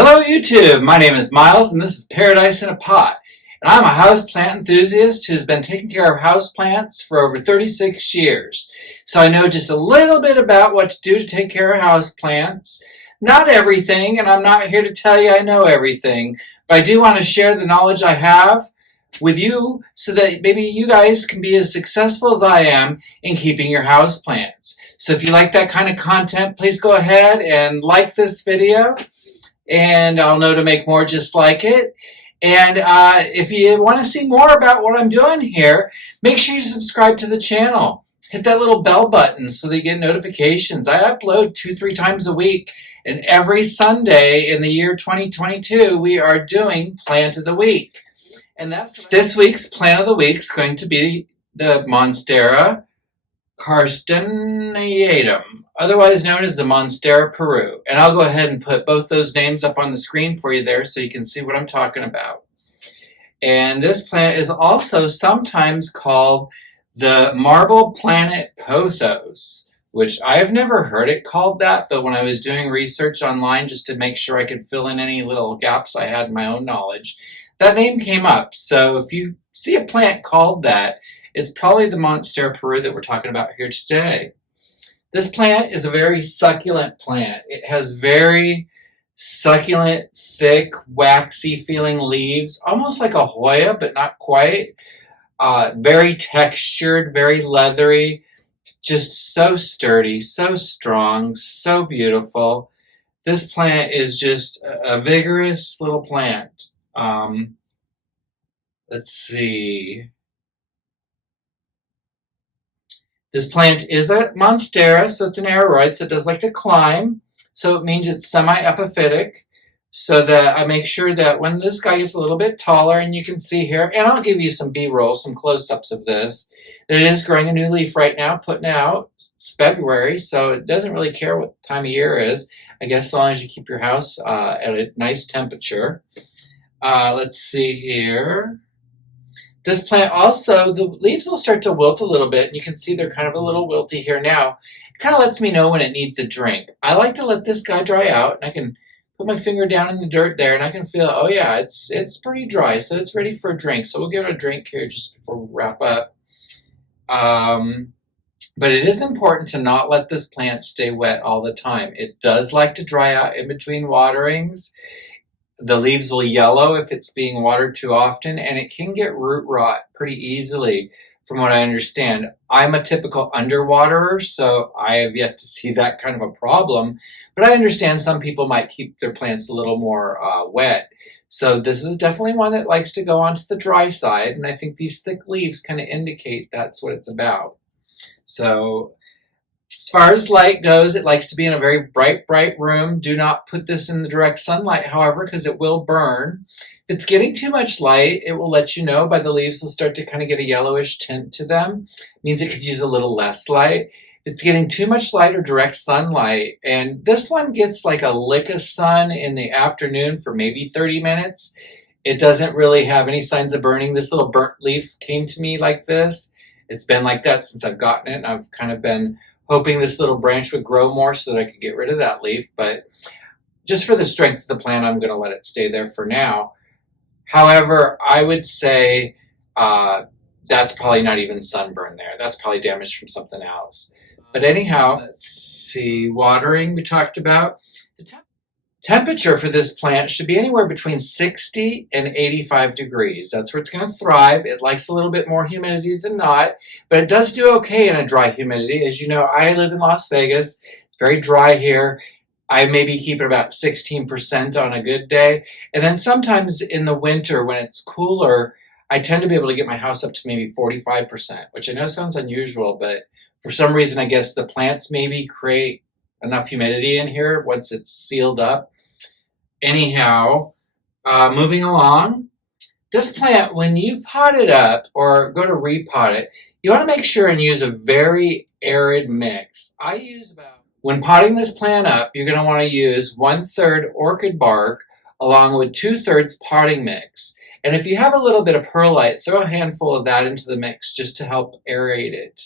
Hello YouTube, my name is Miles and this is Paradise in a Pot. And I'm a houseplant enthusiast who's been taking care of houseplants for over 36 years. So I know just a little bit about what to do to take care of houseplants. Not everything, and I'm not here to tell you I know everything, but I do want to share the knowledge I have with you so that maybe you guys can be as successful as I am in keeping your houseplants. So if you like that kind of content, please go ahead and like this video, and I'll know to make more just like it. And if you want to see more about what I'm doing here, make sure you subscribe to the channel. Hit that little bell button so that you get notifications. I upload 2-3 times a week, and every Sunday in the year 2022, we are doing Plant of the Week. And this week's Plant of the Week is going to be the Monstera karstenianum, otherwise known as the Monstera Peru. And I'll go ahead and put both those names up on the screen for you there so you can see what I'm talking about. And this plant is also sometimes called the marble planet pothos, which I've never heard it called that, but when I was doing research online just to make sure I could fill in any little gaps I had in my own knowledge, that name came up. So if you see a plant called that, it's probably the Monstera Peru that we're talking about here today. This plant is a very succulent plant. It has very succulent, thick, waxy feeling leaves, almost like a Hoya, but not quite. Very textured, very leathery, just so sturdy, so strong, so beautiful. This plant is just a vigorous little plant. Let's see. This plant is a Monstera, so it's an aroid, so it does like to climb. So it means it's semi-epiphytic, so that I make sure that when this guy gets a little bit taller, and you can see here, and I'll give you some B-roll, some close-ups of this, that it is growing a new leaf right now, putting out. It's February, so it doesn't really care what time of year it is, I guess, as long as you keep your house at a nice temperature. Let's see here. This plant also, the leaves will start to wilt a little bit, and you can see they're kind of a little wilty here now. It kind of lets me know when it needs a drink. I like to let this guy dry out, and I can put my finger down in the dirt there, and I can feel, oh yeah, it's pretty dry, so it's ready for a drink. So we'll give it a drink here just before we wrap up. But it is important to not let this plant stay wet all the time. It does like to dry out in between waterings. The leaves will yellow if it's being watered too often, and it can get root rot pretty easily, from what I understand. I'm a typical underwaterer, so I have yet to see that kind of a problem, but I understand some people might keep their plants a little more wet. So this is definitely one that likes to go onto the dry side, and I think these thick leaves kind of indicate that's what it's about. So as far as light goes, it likes to be in a very bright room. Do not put this in the direct sunlight, however, because it will burn. If it's getting too much light, it will let you know by the leaves will start to kind of get a yellowish tint to them. It means it could use a little less light. If it's getting too much light or direct sunlight, and this one gets like a lick of sun in the afternoon for maybe 30 minutes, it doesn't really have any signs of burning. This little burnt leaf came to me like this. It's been like that since I've gotten it, and I've kind of been hoping this little branch would grow more so that I could get rid of that leaf, but just for the strength of the plant, I'm going to let it stay there for now. However, I would say that's probably not even sunburn there. That's probably damage from something else. But anyhow, let's see, watering we talked about. The temperature for this plant should be anywhere between 60 and 85 degrees. That's where it's going to thrive. It likes a little bit more humidity than not, but it does do okay in a dry humidity. As you know, I live in Las Vegas. It's very dry here. I maybe keep it about 16% on a good day. And then sometimes in the winter when it's cooler, I tend to be able to get my house up to maybe 45%, which I know sounds unusual, but for some reason, I guess the plants maybe create enough humidity in here once it's sealed up. Anyhow, moving along, this plant, when you pot it up or go to repot it, you want to make sure and use a very arid mix. When potting this plant up, you're going to want to use 1/3 orchid bark along with 2/3 potting mix. And if you have a little bit of perlite, throw a handful of that into the mix just to help aerate it.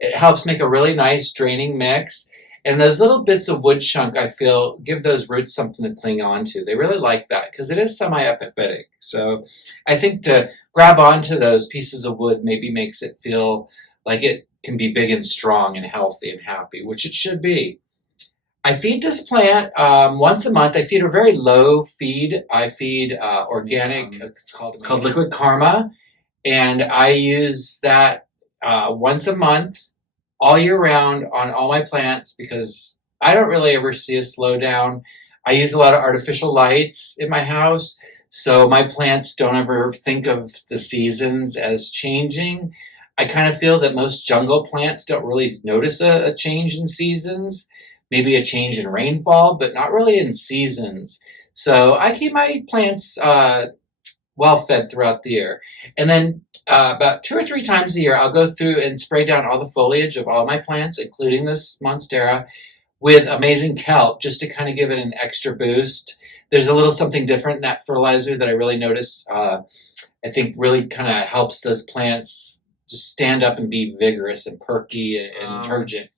It helps make a really nice draining mix. And those little bits of wood chunk, I feel, give those roots something to cling on to. They really like that because it is semi-epiphytic. So I think to grab onto those pieces of wood maybe makes it feel like it can be big and strong and healthy and happy, which it should be. I feed this plant once a month. I feed a very low feed. I feed organic. It's called liquid karma, and I use that once a month, all year round on all my plants because I don't really ever see a slowdown. I use a lot of artificial lights in my house, so my plants don't ever think of the seasons as changing. I kind of feel that most jungle plants don't really notice a change in seasons, maybe a change in rainfall, but not really in seasons. So I keep my plants well fed throughout the year. And then about 2 or 3 times a year, I'll go through and spray down all the foliage of all my plants, including this Monstera, with amazing kelp just to kind of give it an extra boost. There's a little something different in that fertilizer that I really notice. I think really kind of helps those plants just stand up and be vigorous and perky and turgid.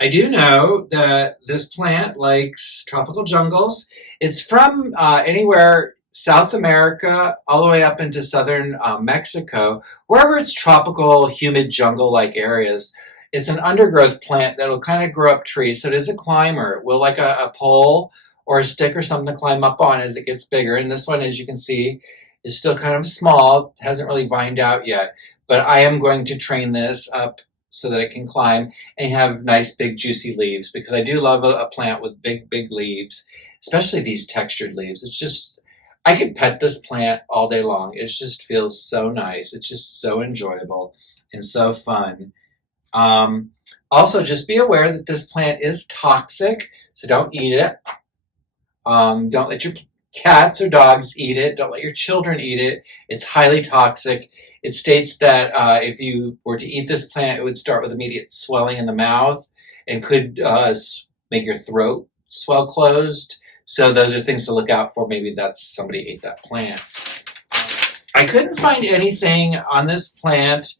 I do know that this plant likes tropical jungles. It's from anywhere South America all the way up into southern Mexico, wherever it's tropical, humid jungle-like areas. It's an undergrowth plant that'll kind of grow up trees, so it is a climber. It will like a pole or a stick or something to climb up on as it gets bigger. And this one, as you can see, is still kind of small. It hasn't really vined out yet. But I am going to train this up so that it can climb and have nice big juicy leaves because I do love a plant with big leaves, especially these textured leaves. It's just, I could pet this plant all day long. It just feels so nice. It's just so enjoyable and so fun. Also, just be aware that this plant is toxic, so don't eat it. Don't let your cats or dogs eat it. Don't let your children eat it. It's highly toxic. It states that if you were to eat this plant, it would start with immediate swelling in the mouth and could make your throat swell closed. So those are things to look out for. Maybe that's somebody ate that plant. I couldn't find anything on this plant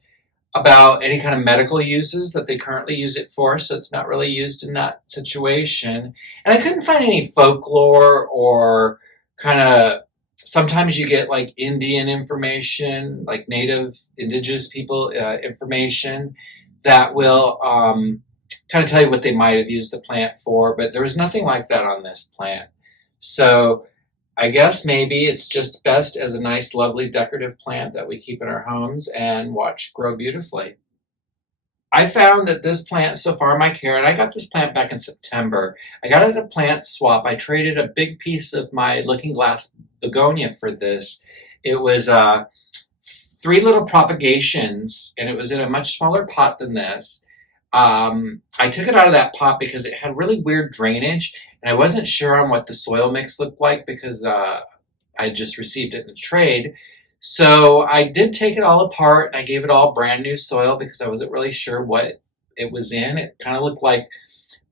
about any kind of medical uses that they currently use it for, so it's not really used in that situation. And I couldn't find any folklore or kind of, sometimes you get like Indian information, like native indigenous people information that will kind of tell you what they might have used the plant for, but there was nothing like that on this plant. So I guess maybe it's just best as a nice, lovely decorative plant that we keep in our homes and watch grow beautifully. I found that this plant so far in my care, and I got this plant back in September. I got it at a plant swap. I traded a big piece of my looking glass begonia for this. It was 3 little propagations, and it was in a much smaller pot than this. I took it out of that pot because it had really weird drainage, and I wasn't sure on what the soil mix looked like because I just received it in a trade. So I did take it all apart, and I gave it all brand new soil because I wasn't really sure what it was in. It kind of looked like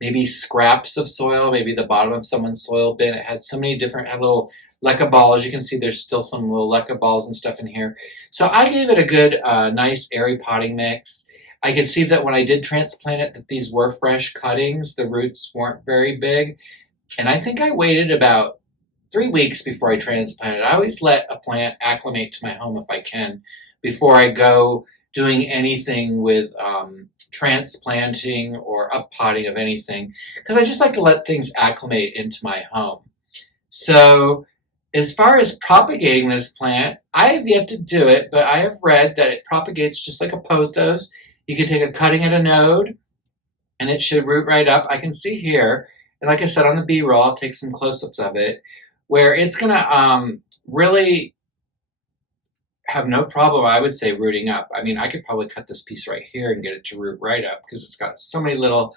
maybe scraps of soil, maybe the bottom of someone's soil bin. It had so many different, had little leca balls. You can see there's still some little leca balls and stuff in here. So I gave it a good, nice, airy potting mix. I could see that when I did transplant it that these were fresh cuttings. The roots weren't very big. And I think I waited about 3 weeks before I transplanted. I always let a plant acclimate to my home if I can before I go doing anything with transplanting or uppotting of anything because I just like to let things acclimate into my home. So as far as propagating this plant, I have yet to do it, but I have read that it propagates just like a pothos. You can take a cutting at a node, and it should root right up. I can see here, and like I said on the B-roll, I'll take some close-ups of it, where it's going to really have no problem, I would say, rooting up. I mean, I could probably cut this piece right here and get it to root right up because it's got so many little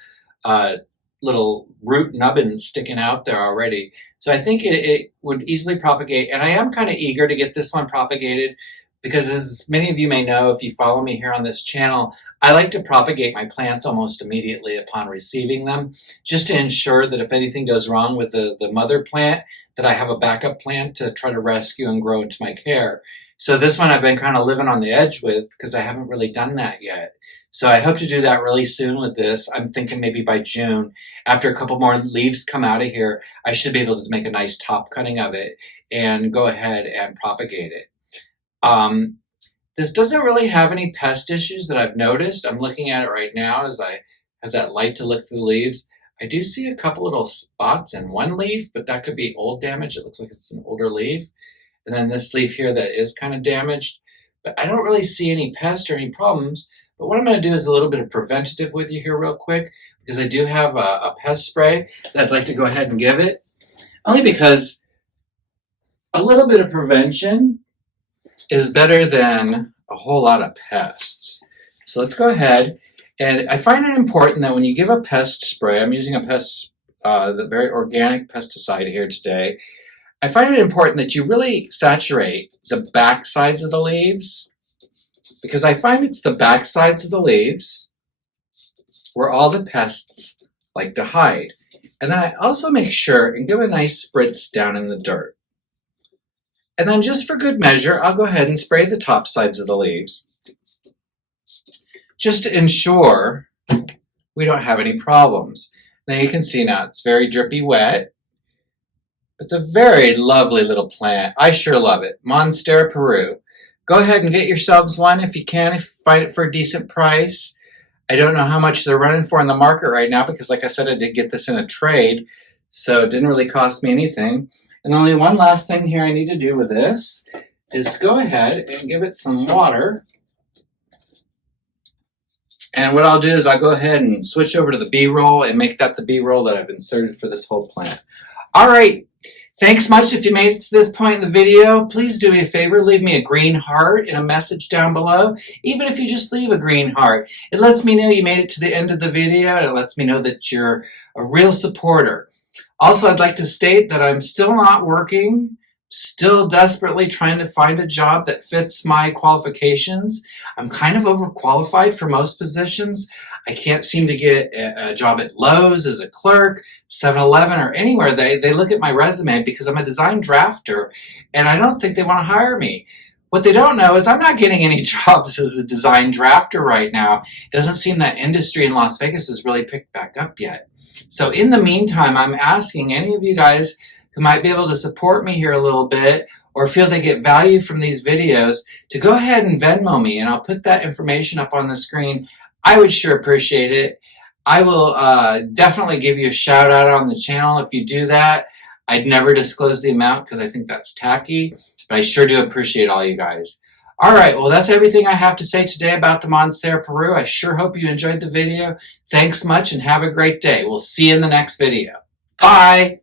root nubbins sticking out there already. So I think it would easily propagate, and I am kind of eager to get this one propagated because as many of you may know, if you follow me here on this channel, I like to propagate my plants almost immediately upon receiving them, just to ensure that if anything goes wrong with the mother plant, that I have a backup plant to try to rescue and grow into my care. So this one I've been kind of living on the edge with because I haven't really done that yet. So I hope to do that really soon with this. I'm thinking maybe by June, after a couple more leaves come out of here, I should be able to make a nice top cutting of it and go ahead and propagate it. This doesn't really have any pest issues that I've noticed. I'm looking at it right now as I have that light to look through the leaves. I do see a couple little spots in one leaf, but that could be old damage. It looks like it's an older leaf. And then this leaf here that is kind of damaged. But I don't really see any pest or any problems. But what I'm going to do is a little bit of preventative with you here real quick, because I do have a pest spray that I'd like to go ahead and give it. Only because a little bit of prevention is better than a whole lot of pests. So let's go ahead. And I find it important that when you give a pest spray, I'm using a the very organic pesticide here today. I find it important that you really saturate the back sides of the leaves, because I find it's the back sides of the leaves where all the pests like to hide. And then I also make sure and give a nice spritz down in the dirt. And then just for good measure, I'll go ahead and spray the top sides of the leaves, just to ensure we don't have any problems. Now you can see now it's very drippy wet. It's a very lovely little plant. I sure love it. Monstera, Peru. Go ahead and get yourselves one if you can, if you find it for a decent price. I don't know how much they're running for in the market right now because, like I said, I did get this in a trade, so it didn't really cost me anything. And only one last thing here I need to do with this is go ahead and give it some water. And what I'll do is I'll go ahead and switch over to the B-roll and make that the B-roll that I've inserted for this whole plant. All right. Thanks much if you made it to this point in the video. Please do me a favor, leave me a green heart and a message down below. Even if you just leave a green heart, it lets me know you made it to the end of the video, and it lets me know that you're a real supporter. Also, I'd like to state that I'm still not working, still desperately trying to find a job that fits my qualifications. I'm kind of overqualified for most positions. I can't seem to get a job at Lowe's as a clerk, 7-Eleven, or anywhere. They look at my resume because I'm a design drafter, and I don't think they want to hire me. What they don't know is I'm not getting any jobs as a design drafter right now. It doesn't seem that industry in Las Vegas has really picked back up yet. So in the meantime, I'm asking any of you guys who might be able to support me here a little bit or feel they get value from these videos to go ahead and Venmo me, and I'll put that information up on the screen. I would sure appreciate it. I will definitely give you a shout out on the channel if you do that. I'd never disclose the amount because I think that's tacky, but I sure do appreciate all you guys. All right, well, that's everything I have to say today about the Monstera, Peru. I sure hope you enjoyed the video. Thanks much and have a great day. We'll see you in the next video. Bye.